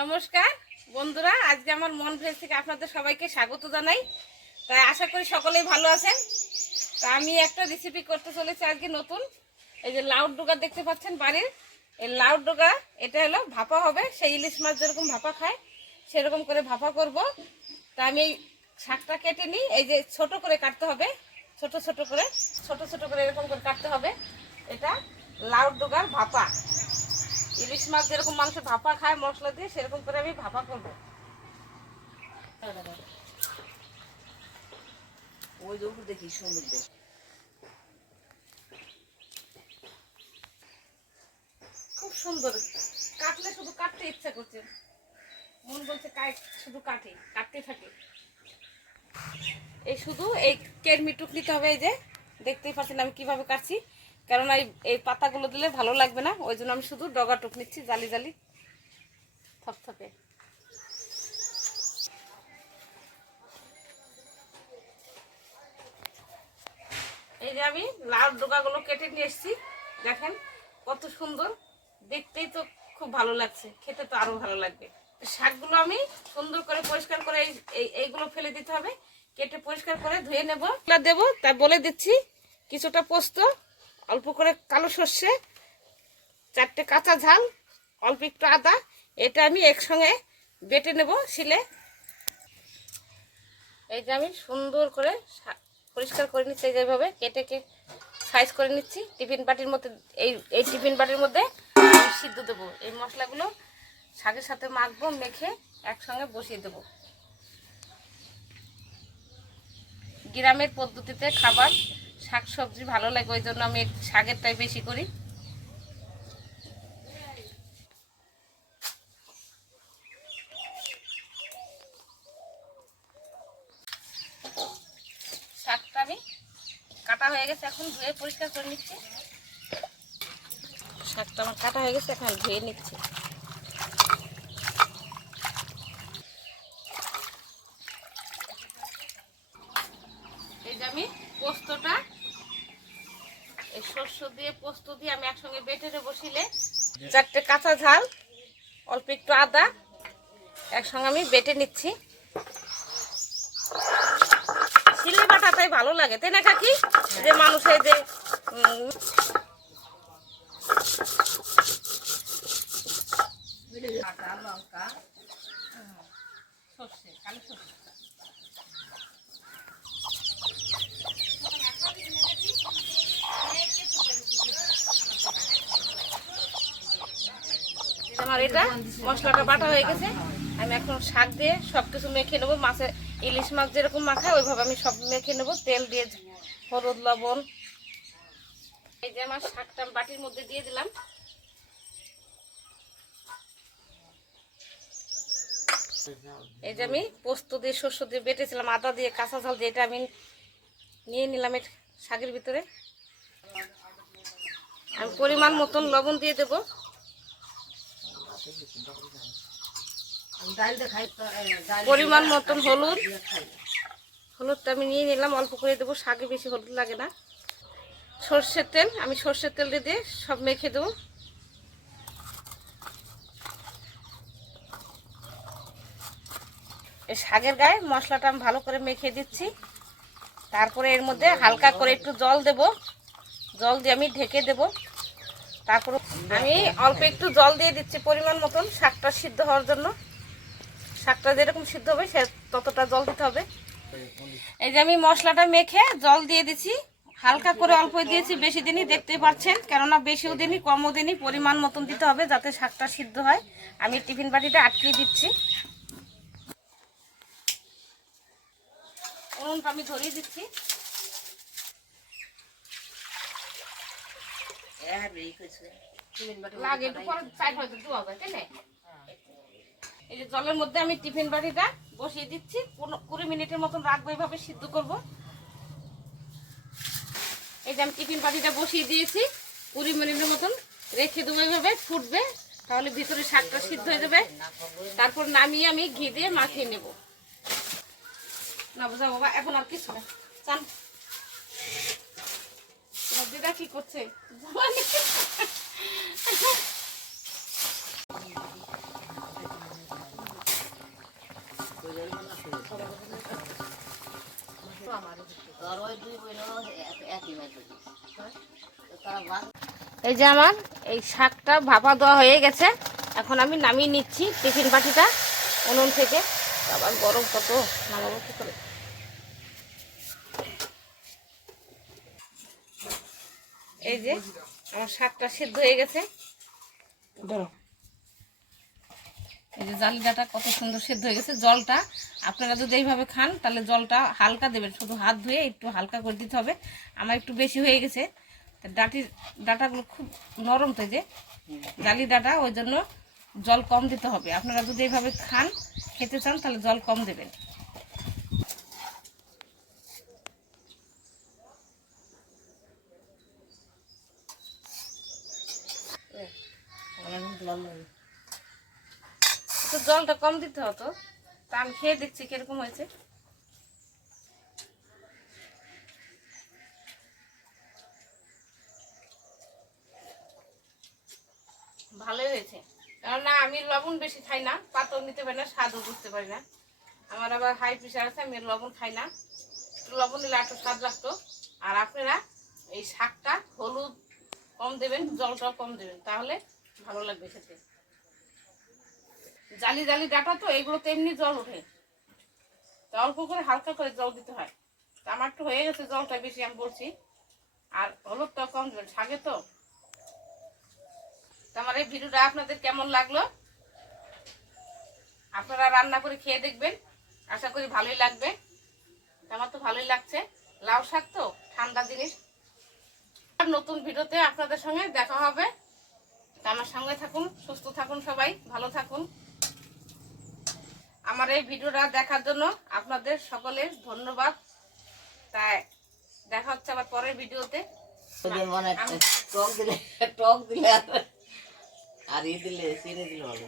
নমস্কার বন্ধুরা, আজকে আমার মন ভেজ থেকে আপনাদের সবাইকে স্বাগত জানাই। তাই আশা করি সকলেই ভালো আছেন। তা আমি একটা রেসিপি করতে চলেছি আজকে নতুন। এই যে লাউ ডোগা দেখতে পাচ্ছেন বাড়ির, এই লাউ ডোগা এটা হলো ভাপা হবে। সেই ইলিশ মাছ যেরকম ভাপা খায় সেরকম করে ভাপা করব। তা আমি এই শাকটা কেটে নিই। এই যে ছোট করে কাটতে হবে, ছোট ছোট করে এরকম করে কাটতে হবে। এটা লাউ ডোগার ভাপা। ইলিশ মাছ যেরকম মাংস ভাপা খায় মশলা দিয়ে, সেরকম করে আমি ভাপা করব। ওই দেখো দেখি সুন্দর খুব সুন্দর, কাটলে শুধু কাটতে ইচ্ছা করছে, মন বলছে শুধু কাটতে থাকে। এই শুধু এই কেরমিটুক নিতে হবে। এই যে দেখতেই পাচ্ছেন আমি কিভাবে কাটছি, কেননা এই পাতাগুলো দিলে ভালো লাগবে না, ওই জন্য আমি শুধু ডগাটুক নিচ্ছি, জালি জালি থপথপে। এই যে আমি লাউ ডগাগুলো কেটে নিয়ে এসেছি, দেখেন কত সুন্দর, দেখতেই তো খুব ভালো লাগছে, খেতে তো আরো ভালো লাগবে। শাকগুলো আমি সুন্দর করে পরিষ্কার করে এইগুলো ফেলে দিতে হবে, কেটে পরিষ্কার করে ধুয়ে নেব। দেবো তাই বলে দিচ্ছি, কিছুটা পোস্ত, অল্প করে কালো সর্ষে, 4টে কাঁচা ঝাল, অল্প একটু আদা, এটা আমি একসঙ্গে বেটে নেব শিলে। এই যে আমি সুন্দর করে পরিষ্কার করে নিচ্ছি, যেভাবে কেটে সাইজ করে নিচ্ছি টিফিন বাটির মধ্যে। এই টিফিন বাটির মধ্যে আমি সিদ্ধ দেবো। এই মশলাগুলো শাকের সাথে মাখবো, মেখে একসঙ্গে বসিয়ে দেবো। গ্রামের পদ্ধতিতে খাবার শাক সবজি ভালো লাগে, ওই জন্য আমি শাকেরটাই বেশি করি। শাকটা আমি কাটা হয়ে গেছে, এখন ধুয়ে পরিষ্কার করে নিচ্ছি। শাকটা আমার কাটা হয়ে গেছে, এখন ধুয়ে নিচ্ছি। এই যে আমি পোস্তটা, এই শস্য দিয়ে পোস্ত দিয়ে আমি একসঙ্গে বেটে নেবো শিলে। 4টে কাঁচা ঝাল, অল্প একটু আদা, একসঙ্গে আমি বেটে নিচ্ছি। শিলে বাটাটাই ভালো লাগে, তাই না কাকি? যে মানুষের যে লঙ্কা, সর্ষে, কালো সর্ষে। আমার এটা মশলাটা বাটা হয়ে গেছে, আমি এখন শাক দিয়ে সবকিছু মেখে নেবো। ইলিশ মাছ যেরকম মাখায় ওইভাবে আমি সব মেখে নেবো, তেল দিয়ে, হলুদ, লবণ। এই যে আমার শাকটা বাটির মধ্যে দিয়ে দিলাম। এই যে আমি পোস্ত দিয়ে শস্য দিয়ে বেটেছিলাম, আদা দিয়ে, কাঁচা ঝাল দিয়ে, এটা আমি নিয়ে নিলাম এর শাকের ভিতরে। আমি পরিমাণ মতন লবণ দিয়ে দেবো। পরিমাণ মতন হলুদটা আমি নিয়ে নিলাম, অল্প করে দেবো, শাকে বেশি হলুদ লাগে না। সর্ষের তেল, আমি সর্ষের তেল দিয়ে সব মেখে দেবো। এই শাকের গায়ে মশলাটা আমি ভালো করে মেখে দিচ্ছি। তারপরে এর মধ্যে হালকা করে একটু জল দেব, জল দিয়ে আমি ঢেকে দেব। তারপর আমি অল্প একটু জল দিয়ে দিচ্ছি পরিমাণ মতন, শাকটা সিদ্ধ হওয়ার জন্য। শাকটা যেরকম সিদ্ধ হবে সে ততটা জল দিতে হবে। এই যে আমি মশলাটা মেখে জল দিয়ে দিচ্ছি, হালকা করে অল্প দিয়েছি, বেশি দিনই দেখতে পাচ্ছেন, কেননা বেশিও দিনই কমও দিনই পরিমাণ মতন দিতে হবে যাতে শাকটা সিদ্ধ হয়। আমি টিফিন বাটিটা আটকিয়ে দিচ্ছি, উনুনটা আমি ধরিয়ে দিচ্ছি। এই যে জলের মধ্যে আমি টিফিন বাটিটা বসিয়ে দিচ্ছি, 20 মিনিটের মতন রাখবো, এইভাবে সিদ্ধ করব। এই যে আমি টিফিন বাটিটা বসিয়ে দিয়েছি, 20 মিনিটের মতন রেখে দেবো, এইভাবে ফুটবে, তাহলে ভিতরে শাকটা সিদ্ধ হয়ে যাবে। তারপর নামিয়ে আমি ঘি দিয়ে মাখিয়ে নেব। না বুঝা বাবা, এখন আর কিছু না, চান। দিদা কি করছে? এই যে আমার এই শাকটা ভাপা দেওয়া হয়ে গেছে, এখন আমি নামিয়ে নিচ্ছি টিফিন বাটিটা উনুন থেকে। আবার গরম কত, নামাবো কি করে। এই যে আমার শাকটা সিদ্ধ হয়ে গেছে, এই যে জালিদাটা কত সুন্দর সিদ্ধ হয়ে গেছে। জলটা আপনারা যদি এইভাবে খান তাহলে জলটা হালকা দেবেন, শুধু হাত ধুয়ে একটু হালকা করে দিতে হবে। আমার একটু বেশি হয়ে গেছে, ডাটাগুলো খুব নরম, তো যে জালি ডাটা, ওই জন্য জল কম দিতে হবে। আপনারা যদি এইভাবে খেতে চান তাহলে জল কম দেবেন। তো জলটা কম দিতে হতো, তা আমি খেয়ে দেখছি কিরকম হয়েছে। ভালোই হয়েছে, কেননা আমি লবণ বেশি খাই না, পাতল নিতে পারি না, স্বাদও বুঝতে পারি না। আমার আবার হাই প্রেশার আছে, আমি লবণ খাই না, একটু লবণ দিলে একটু স্বাদ লাগতো। আর আপনারা এই শাকটা হলুদ কম দেবেন, জলটাও কম দেবেন, তাহলে ভালো লাগবে খেতে। জালি জালি ডাটা তো, এইগুলো তো এমনি জল ওঠে, তো অল্প করে হালকা করে জল দিতে হয়। তো আমার একটু হয়ে গেছে জলটা বেশি, আমি বলছি। আর হলুদটাও কম দেবেন, শাকে তো। আমার এই ভিডিওটা আপনাদের কেমন লাগলো, আপনারা রান্না করে খেয়ে দেখবেন, আশা করি ভালোই লাগবে। আমার তো ভালোই লাগছে, লাউ শাক তো ঠান্ডা জিনিস। আর নতুন ভিডিওতে আপনাদের সঙ্গে দেখা হবে। আমার সঙ্গে থাকুন, সুস্থ থাকুন, সবাই ভালো থাকুন। আমার এই ভিডিওটা দেখার জন্য আপনাদের সকলের ধন্যবাদ। তাই দেখা হচ্ছে আবার পরের ভিডিওতে। টক দিলে আর দিলে ছিঁড়ে দিলে ভালো।